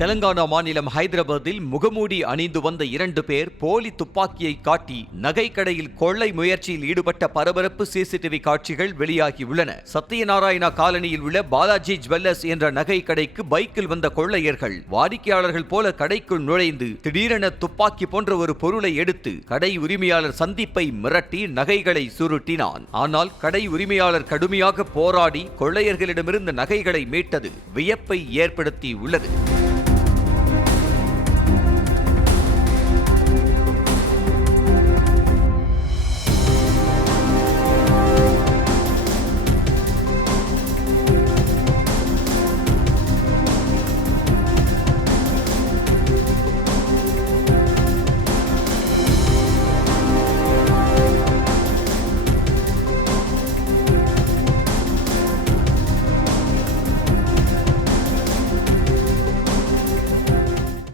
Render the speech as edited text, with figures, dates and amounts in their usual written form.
தெலங்கானா மாநிலம் ஹைதராபாத்தில் முகமூடி அணிந்து வந்த 2 பேர் போலி துப்பாக்கியை காட்டி நகைக்கடையில் கொள்ளை முயற்சியில் ஈடுபட்ட பரபரப்பு சிசிடிவி காட்சிகள் வெளியாகியுள்ளன. சத்யநாராயணா காலனியில் உள்ள பாலாஜி ஜுவல்லர்ஸ் என்ற நகை கடைக்கு பைக்கில் வந்த கொள்ளையர்கள் வாடிக்கையாளர்கள் போல கடைக்குள் நுழைந்து திடீரென துப்பாக்கி போன்ற ஒரு பொருளை எடுத்து கடை உரிமையாளர் சந்தீப்பை மிரட்டி நகைகளை சுருட்டினான். ஆனால் கடை உரிமையாளர் கடுமையாக போராடி கொள்ளையர்களிடமிருந்து நகைகளை மீட்டது வியப்பை ஏற்படுத்தி உள்ளது.